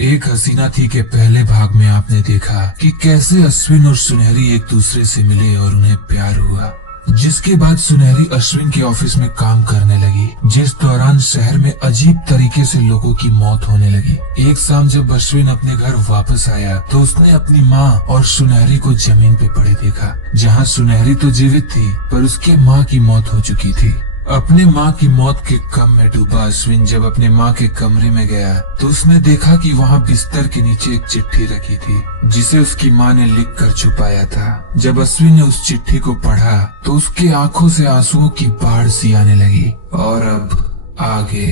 एक हसीना थी के पहले भाग में आपने देखा कि कैसे अश्विन और सुनहरी एक दूसरे से मिले और उन्हें प्यार हुआ, जिसके बाद सुनहरी अश्विन के ऑफिस में काम करने लगी, जिस दौरान शहर में अजीब तरीके से लोगों की मौत होने लगी। एक शाम जब अश्विन अपने घर वापस आया तो उसने अपनी माँ और सुनहरी को जमीन पे पड़े देखा, जहाँ सुनहरी तो जीवित थी पर उसके माँ की मौत हो चुकी थी। अपने माँ की मौत के गम में डूबा अश्विन जब अपने माँ के कमरे में गया तो उसने देखा कि वहाँ बिस्तर के नीचे एक चिट्ठी रखी थी, जिसे उसकी माँ ने लिख कर छुपाया था। जब अश्विन ने उस चिट्ठी को पढ़ा तो उसके आंखों से आंसुओं की बाढ़ सी आने लगी। और अब आगे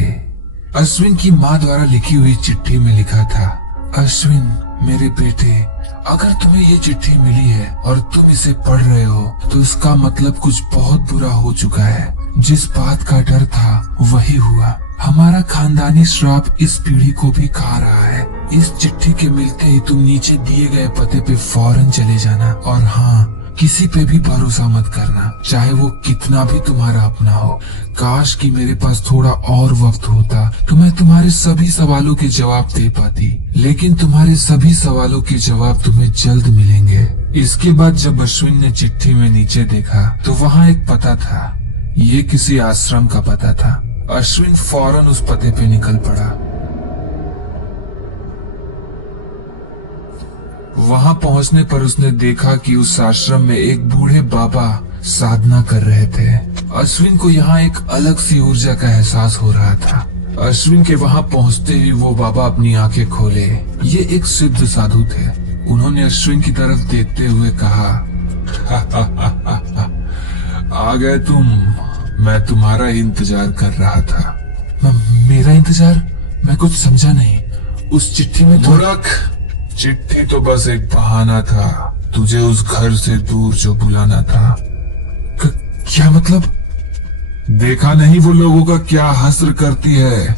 अश्विन की माँ द्वारा लिखी हुई चिट्ठी में लिखा था, अश्विन मेरे बेटे, अगर तुम्हें ये चिट्ठी मिली है और तुम इसे पढ़ रहे हो तो इसका मतलब कुछ बहुत बुरा हो चुका है। जिस बात का डर था वही हुआ। हमारा खानदानी श्राप इस पीढ़ी को भी खा रहा है। इस चिट्ठी के मिलते ही तुम नीचे दिए गए पते पे फौरन चले जाना, और हाँ, किसी पे भी भरोसा मत करना, चाहे वो कितना भी तुम्हारा अपना हो। काश कि मेरे पास थोड़ा और वक्त होता तो मैं तुम्हारे सभी सवालों के जवाब दे पाती, लेकिन तुम्हारे सभी सवालों के जवाब तुम्हें जल्द मिलेंगे। इसके बाद जब अश्विन ने चिट्ठी में नीचे देखा तो वहाँ एक पता था। ये किसी आश्रम का पता था। अश्विन फौरन उस पते पे निकल पड़ा। वहां पहुंचने पर उसने देखा कि उस आश्रम में एक बूढ़े बाबा साधना कर रहे थे। अश्विन को यहाँ एक अलग सी ऊर्जा का एहसास हो रहा था। अश्विन के वहां पहुंचते ही वो बाबा अपनी आंखें खोले। ये एक सिद्ध साधु थे। उन्होंने अश्विन की तरफ देखते हुए कहा, आ गए तुम, मैं तुम्हारा इंतजार कर रहा था। मेरा इंतजार? मैं कुछ समझा नहीं। उस चिट्ठी में तो चिट्ठी तो बस एक बहाना था, तुझे उस घर से दूर जो बुलाना था। क्या मतलब? देखा नहीं वो लोगों का क्या हस्र करती है?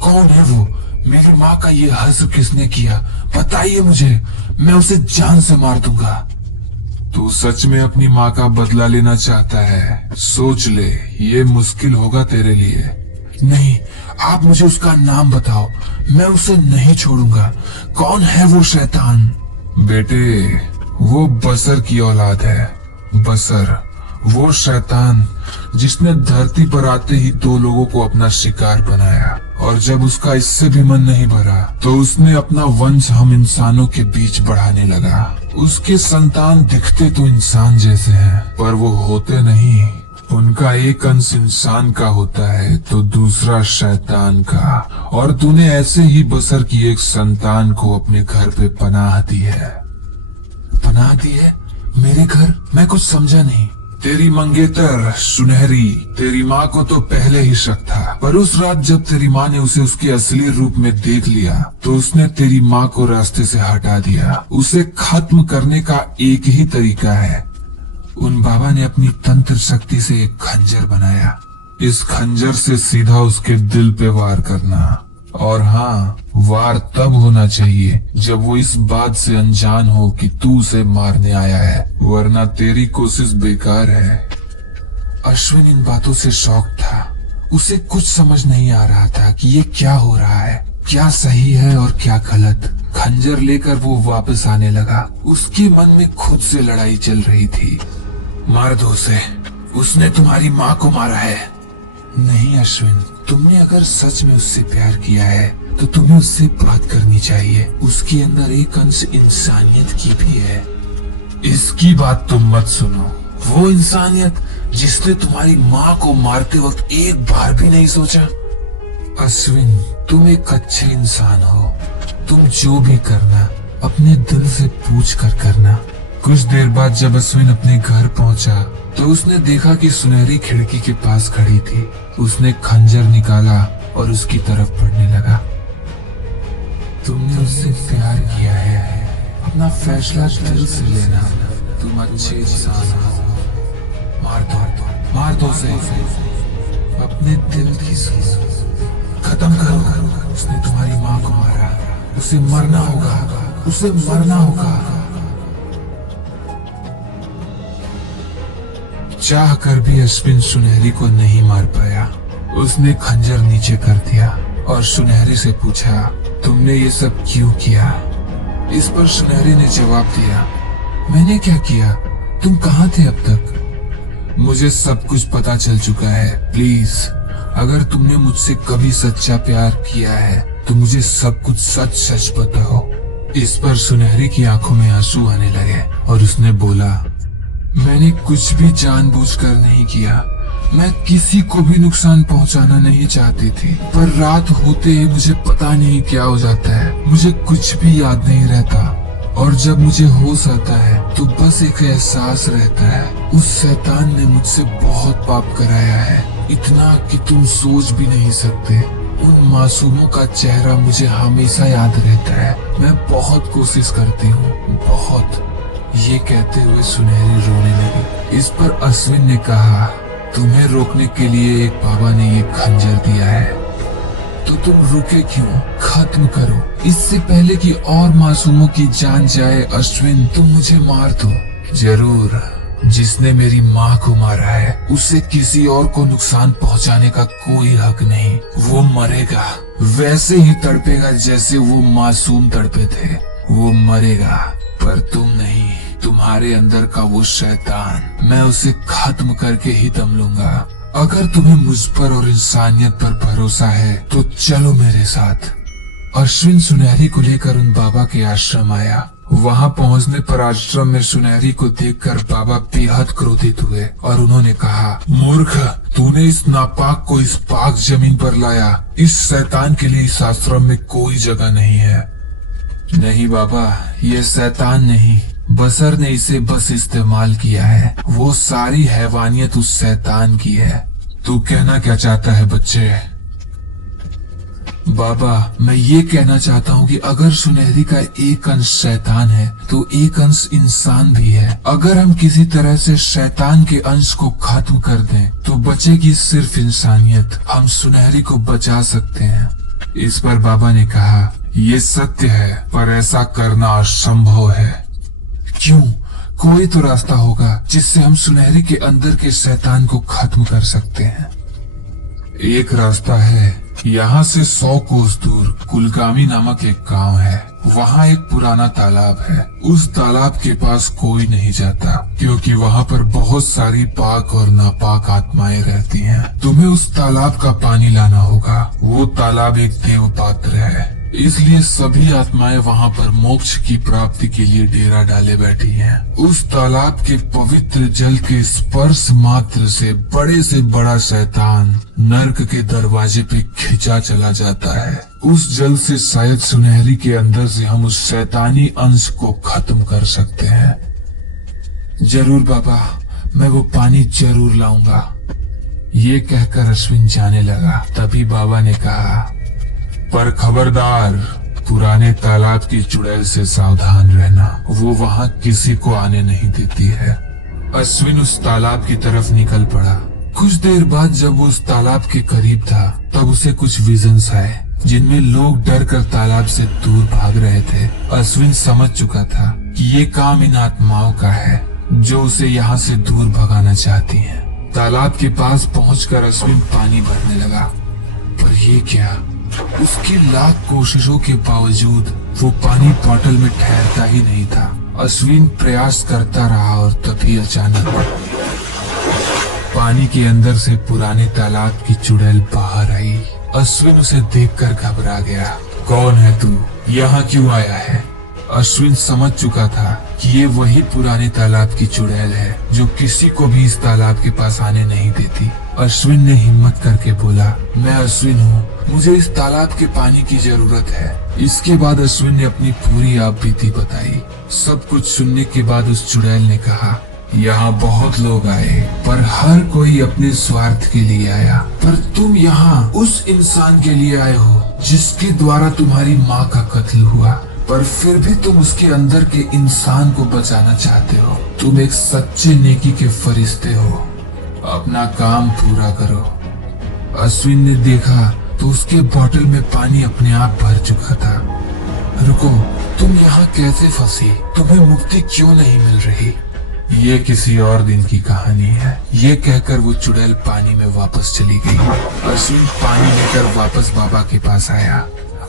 कौन है वो? मेरी माँ का ये हस्र किसने किया? बताइए मुझे, मैं उसे जान से मार दूंगा। तू सच में अपनी माँ का बदला लेना चाहता है? सोच ले, ये मुश्किल होगा तेरे लिए। नहीं, आप मुझे उसका नाम बताओ, मैं उसे नहीं छोड़ूंगा। कौन है वो शैतान? बेटे, वो बसर की औलाद है। बसर, वो शैतान जिसने धरती पर आते ही दो लोगों को अपना शिकार बनाया, और जब उसका इससे भी मन नहीं भरा तो उसने अपना वंश हम इंसानों के बीच बढ़ाने लगा। उसके संतान दिखते तो इंसान जैसे हैं, पर वो होते नहीं। उनका एक अंश इंसान का होता है तो दूसरा शैतान का, और तूने ऐसे ही बसर की एक संतान को अपने घर पे पनाह दी है। पनाह दी है? मेरे घर? मैं कुछ समझा नहीं। तेरी मंगेतर सुनहरी, तेरी माँ को तो पहले ही शक था, पर उस रात जब तेरी माँ ने उसे उसके असली रूप में देख लिया तो उसने तेरी माँ को रास्ते से हटा दिया। उसे खत्म करने का एक ही तरीका है। उन बाबा ने अपनी तंत्र शक्ति से एक खंजर बनाया। इस खंजर से सीधा उसके दिल पे वार करना, और हाँ, वार तब होना चाहिए जब वो इस बात से अनजान हो कि तू उसे मारने आया है, वरना तेरी कोशिश बेकार है। अश्विन इन बातों से शॉक था। उसे कुछ समझ नहीं आ रहा था कि ये क्या हो रहा है, क्या सही है और क्या गलत। खंजर लेकर वो वापस आने लगा। उसके मन में खुद से लड़ाई चल रही थी। मार दो उसे, उसने तुम्हारी माँ को मारा है। नहीं अश्विन, तुमने अगर सच में उससे प्यार किया है तो तुम्हें उससे बात करनी चाहिए। उसके अंदर एक अंश इंसानियत की भी है। इसकी बात तुम मत सुनो। वो इंसानियत जिसने तुम्हारी माँ को मारते वक्त एक बार भी नहीं सोचा। अश्विन, तुम एक अच्छे इंसान हो। तुम जो भी करना अपने दिल से पूछ कर करना। कुछ देर बाद जब अश्विन अपने घर पहुंचा तो उसने देखा कि सुनहरी खिड़की के पास खड़ी थी। उसने खंजर निकाला और उसकी तरफ बढ़ने लगा। तुमने उससे प्यार किया है, अपना फैसला दिल से लेना। तुम अच्छे इंसान हो। मार दो उसे। अपने दिल की सोच खत्म करो। उसने तुम्हारी माँ को मारा। उसे मरना होगा, उसे मरना होगा। चाह कर भी अश्विन सुनहरी को नहीं मार पाया। उसने खंजर नीचे कर दिया और सुनहरी से पूछा, तुमने ये सब क्यों किया? इस पर सुनहरी ने जवाब दिया, मैंने क्या किया? तुम कहाँ थे अब तक? मुझे सब कुछ पता चल चुका है। प्लीज, अगर तुमने मुझसे कभी सच्चा प्यार किया है तो मुझे सब कुछ सच सच बताओ। इस पर सुनहरी की आंखों में आंसू आने लगे और उसने बोला, मैंने कुछ भी जानबूझकर नहीं किया। मैं किसी को भी नुकसान पहुंचाना नहीं चाहती थी, पर रात होते ही मुझे पता नहीं क्या हो जाता है। मुझे कुछ भी याद नहीं रहता और जब मुझे होश आता है तो बस एक एहसास रहता है, उस शैतान ने मुझसे बहुत पाप कराया है, इतना कि तुम सोच भी नहीं सकते। उन मासूमों का चेहरा मुझे हमेशा याद रहता है। मैं बहुत कोशिश करती हूँ, बहुत। ये कहते हुए सुनहरी रोने लगी। इस पर अश्विन ने कहा, तुम्हें रोकने के लिए एक बाबा ने ये खंजर दिया है, तो तुम रुके क्यों? खत्म करो, इससे पहले कि और मासूमों की जान जाए। अश्विन, तुम मुझे मार दो। जरूर, जिसने मेरी माँ को मारा है उसे किसी और को नुकसान पहुँचाने का कोई हक नहीं। वो मरेगा, वैसे ही तड़पेगा जैसे वो मासूम तड़पे थे। वो मरेगा, पर तुम नहीं। तुम्हारे अंदर का वो शैतान, मैं उसे खत्म करके ही दम लूंगा। अगर तुम्हें मुझ पर और इंसानियत पर भरोसा है तो चलो मेरे साथ। अश्विन सुनहरी को लेकर उन बाबा के आश्रम आया। वहां पहुंचने पर आश्रम में सुनहरी को देखकर बाबा बेहद क्रोधित हुए और उन्होंने कहा, मूर्ख, तूने इस नापाक को इस पाक जमीन पर लाया। इस शैतान के लिए इस आश्रम में कोई जगह नहीं है। नहीं बाबा, ये शैतान नहीं, बसर ने इसे बस इस्तेमाल किया है। वो सारी हैवानियत उस शैतान की है। तू कहना क्या चाहता है बच्चे? बाबा, मैं ये कहना चाहता हूँ कि अगर सुनहरी का एक अंश शैतान है तो एक अंश इंसान भी है। अगर हम किसी तरह से शैतान के अंश को खत्म कर दें तो बचेगी सिर्फ इंसानियत। हम सुनहरी को बचा सकते हैं। इस पर बाबा ने कहा, ये सत्य है, पर ऐसा करना असंभव है। क्यों? कोई तो रास्ता होगा जिससे हम सुनहरी के अंदर के शैतान को खत्म कर सकते हैं। एक रास्ता है, यहाँ से 100 कोस दूर कुलगामी नामक एक गांव है। वहाँ एक पुराना तालाब है। उस तालाब के पास कोई नहीं जाता क्योंकि वहाँ पर बहुत सारी पाक और नापाक आत्माएं रहती हैं। तुम्हें उस तालाब का पानी लाना होगा। वो तालाब एक देव पात्र है, इसलिए सभी आत्माएं वहाँ पर मोक्ष की प्राप्ति के लिए डेरा डाले बैठी हैं। उस तालाब के पवित्र जल के स्पर्श मात्र से बड़ा शैतान नर्क के दरवाजे पे खिंचा चला जाता है। उस जल से शायद सुनहरी के अंदर से हम उस शैतानी अंश को खत्म कर सकते हैं। जरूर बाबा, मैं वो पानी जरूर लाऊंगा। ये कहकर अश्विन जाने लगा। तभी बाबा ने कहा, पर खबरदार, पुराने तालाब की चुड़ैल से सावधान रहना। वो वहाँ किसी को आने नहीं देती है। अश्विन उस तालाब की तरफ निकल पड़ा। कुछ देर बाद जब वो उस तालाब के करीब था तब उसे कुछ विजन्स आए जिनमें लोग डर कर तालाब से दूर भाग रहे थे। अश्विन समझ चुका था कि ये काम इन आत्माओं का है जो उसे यहाँ से दूर भगाना चाहती हैं। तालाब के पास पहुंचकर अश्विन पानी भरने लगा, पर ये क्या, उसकी लाख कोशिशों के बावजूद वो पानी बोतल में ठहरता ही नहीं था। अश्विन प्रयास करता रहा और तभी अचानक पानी के अंदर से पुराने तालाब की चुड़ैल बाहर आई। अश्विन उसे देखकर घबरा गया। कौन है तू? यहाँ क्यों आया है? अश्विन समझ चुका था कि ये वही पुराने तालाब की चुड़ैल है जो किसी को भी इस तालाब के पास आने नहीं देती। अश्विन ने हिम्मत करके बोला, मैं अश्विन हूँ, मुझे इस तालाब के पानी की जरूरत है। इसके बाद अश्विन ने अपनी पूरी आपबीती बताई। सब कुछ सुनने के बाद उस चुड़ैल ने कहा, यहाँ बहुत लोग आए पर हर कोई अपने स्वार्थ के लिए आया, पर तुम यहाँ उस इंसान के लिए आए हो जिसके द्वारा तुम्हारी माँ का कत्ल हुआ, पर फिर भी तुम उसके अंदर के इंसान को बचाना चाहते हो। तुम एक सच्चे नेकी के फरिश्ते हो, अपना काम पूरा करो। अश्विन ने देखा तो उसके बोतल में पानी अपने आप भर चुका था। रुको, तुम यहाँ कैसे फंसी? तुम्हें मुक्ति क्यों नहीं मिल रही? ये किसी और दिन की कहानी है। ये कहकर वो चुड़ैल पानी में वापस चली गई। अश्विन पानी लेकर वापस बाबा के पास आया।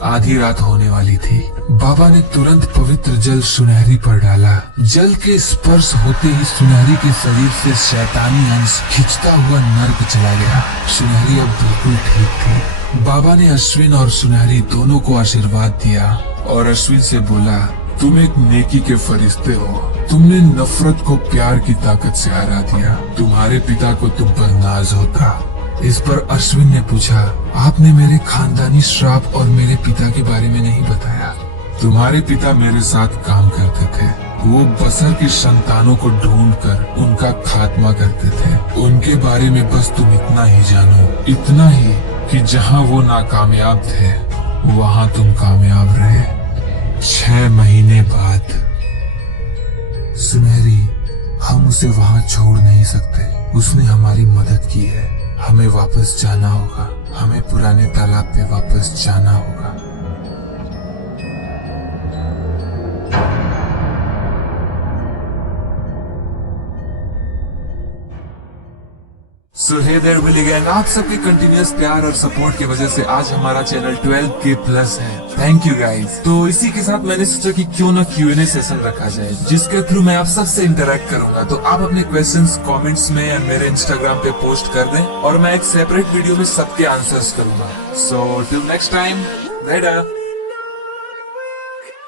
आधी रात होने वाली थी। बाबा ने तुरंत पवित्र जल सुनहरी पर डाला। जल के स्पर्श होते ही सुनहरी के शरीर से शैतानी अंश खिंचता हुआ नर्क चला गया। सुनहरी अब बिल्कुल ठीक थी। बाबा ने अश्विन और सुनहरी दोनों को आशीर्वाद दिया और अश्विन से बोला, तुम एक नेकी के फरिश्ते हो। तुमने नफरत को प्यार की ताकत से हरा दिया। तुम्हारे पिता को तुम पर नाज होता। इस पर अश्विन ने पूछा, आपने मेरे खानदानी श्राप और मेरे पिता के बारे में नहीं बताया। तुम्हारे पिता मेरे साथ काम करते थे। वो बसर की संतानों को ढूंढकर उनका खात्मा करते थे। उनके बारे में बस तुम इतना ही जानो, इतना ही कि जहाँ वो नाकामयाब थे वहाँ तुम कामयाब रहे। 6 महीने बाद। सुनहरी, हम उसे वहाँ छोड़ नहीं सकते। उसने हमारी मदद की है। हमें वापस जाना होगा। हमें पुराने तालाब पे वापस जाना होगा। सो हे देयर विली गैंग, आप सबके कंटिन्यूअस प्यार और सपोर्ट की वजह से आज हमारा चैनल 12K+ है। Thank you guys. तो इसी के साथ मैंने सोचा कि क्यों ना Q&A सेशन रखा जाए, जिसके थ्रू मैं आप सबसे इंटरेक्ट करूंगा। तो आप अपने क्वेश्चंस कमेंट्स में या मेरे इंस्टाग्राम पे पोस्ट कर दें और मैं एक सेपरेट वीडियो में सबके आंसर्स करूंगा। So till next time, letter.